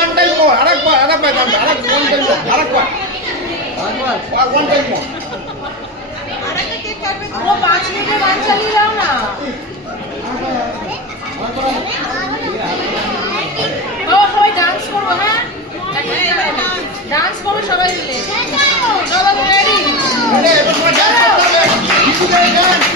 one time more. আরেকবার গানটা, আরেকবার। One time more. ও 5 মিনিটের গান চালিয়ে দাও না। ও সবাই ডান্স করবো, হ্যাঁ ডান্স করবো সবাই মিলে। চলো রেডি, এবার ডান্স করতে হবে।